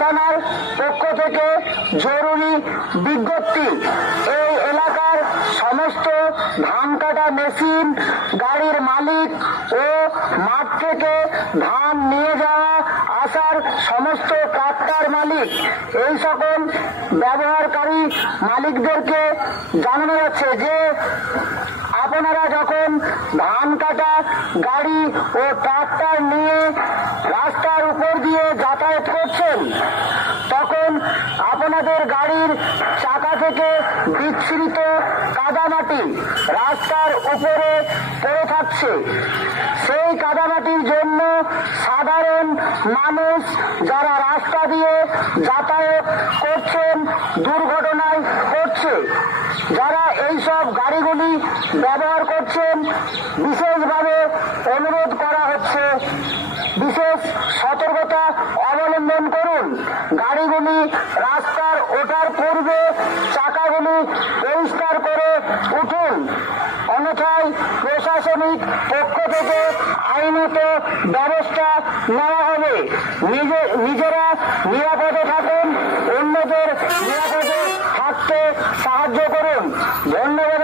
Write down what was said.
থানার পক্ষ থেকে জরুরি বিজ্ঞপ্তি। এই এলাকার সমস্ত ধান কাটা মেশিন, গাড়ির মালিক ও মাঠ থেকে ধান নিয়ে যাওয়া আসার সমস্ত ট্রাক্টর মালিক, এই সকল ব্যবহারকারী মালিকদেরকে জানানো যাচ্ছে যে, আপনারা যখন ধান কাটা, গাড়ি ও ট্রাক্টর নিয়ে রাস্তার উপর দিয়ে যাতায়াত তখন আপনাদের গাড়ির চাকা থেকে বিচ্ছুরিত কাদামাটি রাস্তার উপরে পড়ে থাকছে। সেই কাদামাটির জন্য সাধারণ মানুষ যারা রাস্তা দিয়ে যাতায়াত করছেন, দুর্ঘটনায় পড়ছে, যারা এইসব গাড়িগুলি ব্যবহার করছেন, বিশেষভাবে অনুরোধ করা হচ্ছে, বিশেষ সতর্কতা অবলম্বন করুন। গাড়িগুলি রাস্তার ওঠার পূর্বে চাকাগুলি পরিষ্কার করে উঠুন। অন্যথায় প্রশাসনিক পক্ষ থেকে আইনত ব্যবস্থা নেওয়া হবে। নিজে নিজেরা নিরাপদে থাকুন। অন্যদের নিরাপদে থাকতে সাহায্য করুন। ধন্যবাদ।